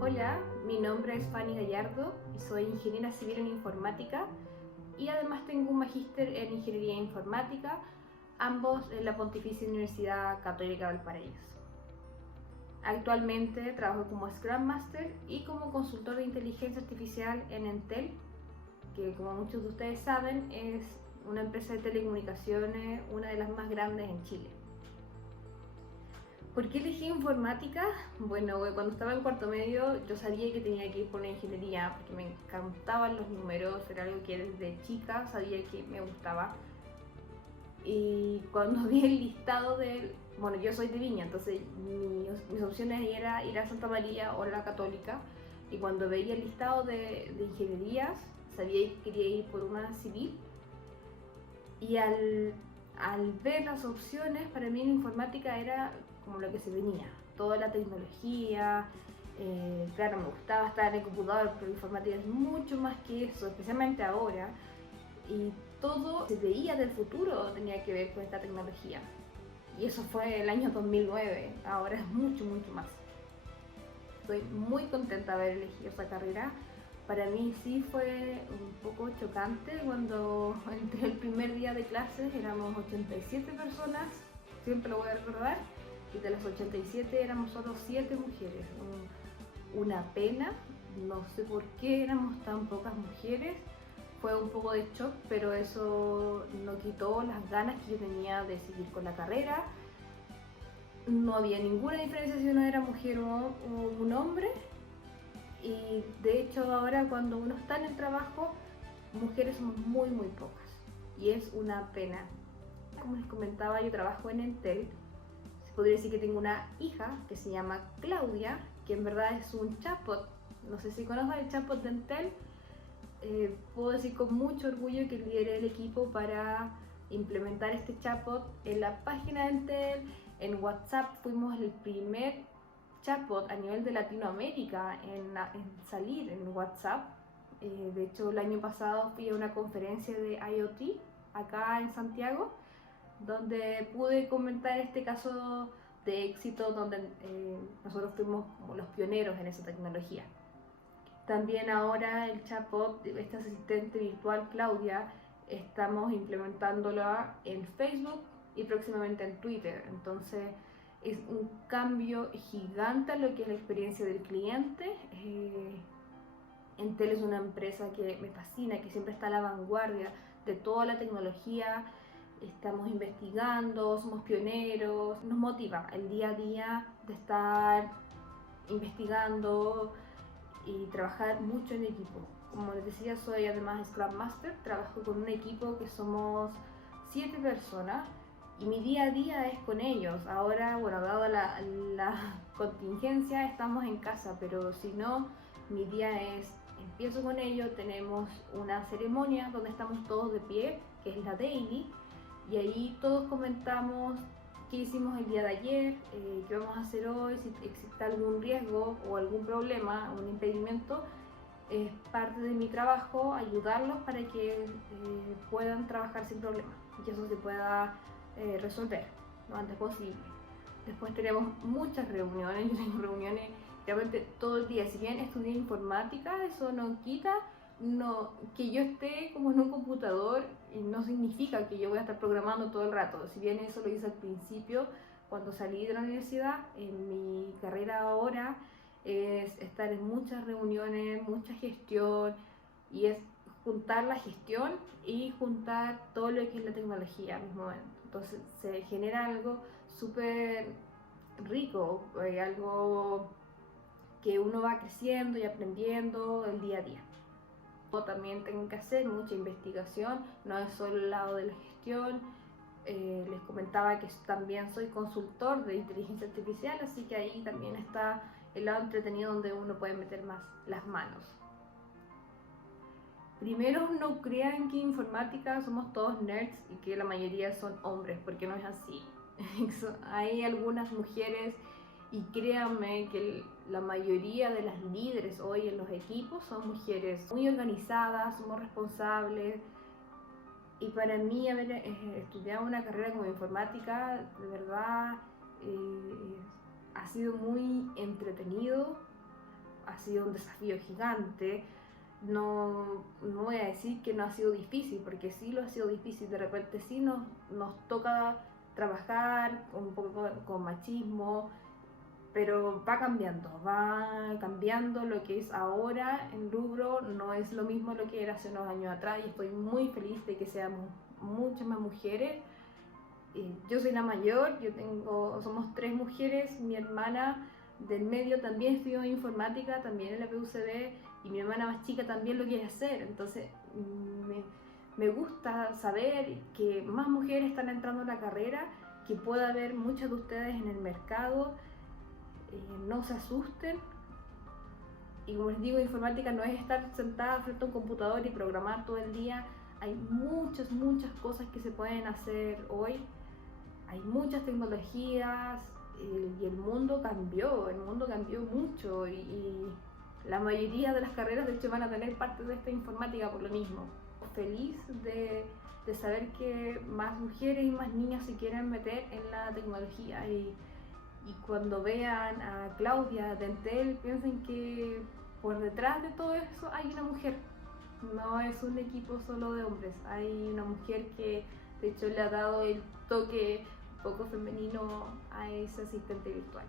Hola, mi nombre es Fanny Gallardo y soy ingeniera civil en informática y además tengo un magíster en ingeniería informática, ambos en la Pontificia Universidad Católica Valparaíso. Actualmente trabajo como Scrum Master y como consultor de inteligencia artificial en Entel, que como muchos de ustedes saben es una empresa de telecomunicaciones, una de las más grandes en Chile. ¿Por qué elegí informática? Bueno, cuando estaba en cuarto medio yo sabía que tenía que ir por la ingeniería porque me encantaban los números, era algo que desde chica sabía que me gustaba. Y cuando vi el listado bueno, yo soy de Viña, entonces mis opciones era ir a Santa María o la Católica, y cuando veía el listado de ingenierías sabía que quería ir por una civil, y al ver las opciones, para mí la informática era como lo que se venía, toda la tecnología. Claro, me gustaba estar en el computador, pero la informática es mucho más que eso, especialmente ahora, y todo se veía del futuro tenía que ver con esta tecnología. Y eso fue el año 2009, ahora es mucho, mucho más. Estoy muy contenta de haber elegido esa carrera. Para mí sí fue un poco chocante cuando entré el primer día de clases, éramos 87 personas, siempre lo voy a recordar, y de las 87 éramos solo 7 mujeres. Una pena, no sé por qué éramos tan pocas mujeres, fue un poco de shock, pero eso no quitó las ganas que yo tenía de seguir con la carrera. No había ninguna diferencia si uno era mujer o un hombre, y de hecho ahora cuando uno está en el trabajo, mujeres somos muy muy pocas y es una pena. Como les comentaba, yo trabajo en Entel. Se podría decir que tengo una hija que se llama Claudia, que en verdad es un chatbot. No sé si conocen el chatbot de Entel. Puedo decir con mucho orgullo que lideré el equipo para implementar este chatbot en la página de Entel. En WhatsApp fuimos el primer chatbot a nivel de Latinoamérica en salir en WhatsApp. De hecho, el año pasado fui a una conferencia de IoT acá en Santiago, donde pude comentar este caso de éxito donde nosotros fuimos como los pioneros en esa tecnología. También ahora el chatbot, este asistente virtual Claudia, estamos implementándola en Facebook y próximamente en Twitter. Entonces es un cambio gigante a lo que es la experiencia del cliente. Entel es una empresa que me fascina, que siempre está a la vanguardia de toda la tecnología. Estamos investigando, somos pioneros, nos motiva el día a día de estar investigando y trabajar mucho en equipo. Como les decía, soy además Scrum Master, trabajo con un equipo que somos 7 personas y mi día a día es con ellos. Ahora, bueno, dado la contingencia, estamos en casa, pero si no, mi día empiezo con ellos, tenemos una ceremonia donde estamos todos de pie, que es la daily, y ahí todos comentamos qué hicimos el día de ayer, qué vamos a hacer hoy, si existe algún riesgo o algún problema, un impedimento. Es parte de mi trabajo ayudarlos para que puedan trabajar sin problema y que eso se pueda resolver lo antes posible. Después tenemos muchas reuniones, yo tengo reuniones realmente todo el día. Si bien estudié informática, eso no quita que yo esté como en un computador, y no significa que yo voy a estar programando todo el rato. Si bien eso lo hice al principio, cuando salí de la universidad, en mi carrera ahora es estar en muchas reuniones, mucha gestión, y es juntar la gestión y juntar todo lo que es la tecnología al mismo momento. Entonces se genera algo súper rico, algo que uno va creciendo y aprendiendo el día a día. También tengo que hacer mucha investigación, no es solo el lado de la gestión. Les comentaba que también soy consultor de inteligencia artificial, así que ahí también está el lado entretenido donde uno puede meter más las manos. Primero, no crean que informática somos todos nerds y que la mayoría son hombres, porque no es así. Hay algunas mujeres, y créanme que la mayoría de las líderes hoy en los equipos son mujeres muy organizadas, muy responsables, Y para mí haber estudiado una carrera como informática, de verdad, ha sido muy entretenido, ha sido un desafío gigante. No voy a decir que no ha sido difícil, porque sí lo ha sido difícil. De repente sí nos toca trabajar un poco con machismo, pero va cambiando lo que es ahora en rubro, no es lo mismo lo que era hace unos años atrás y estoy muy feliz de que seamos muchas más mujeres. Yo soy la mayor, somos 3 mujeres, mi hermana del medio también estudió informática, también en la PUCB, y mi hermana más chica también lo quiere hacer, entonces me gusta saber que más mujeres están entrando a la carrera, que pueda haber muchas de ustedes en el mercado. No se asusten. Y como les digo, informática no es estar sentada frente a un computador y programar todo el día. Hay muchas cosas que se pueden hacer hoy. Hay muchas tecnologías y el mundo cambió mucho y la mayoría de las carreras de hecho van a tener parte de esta informática por lo mismo. Feliz de saber que más mujeres y más niñas se quieren meter en la tecnología y cuando vean a Claudia de Entel piensen que por detrás de todo eso hay una mujer. No es un equipo solo de hombres, hay una mujer que de hecho le ha dado el toque poco femenino a ese asistente virtual.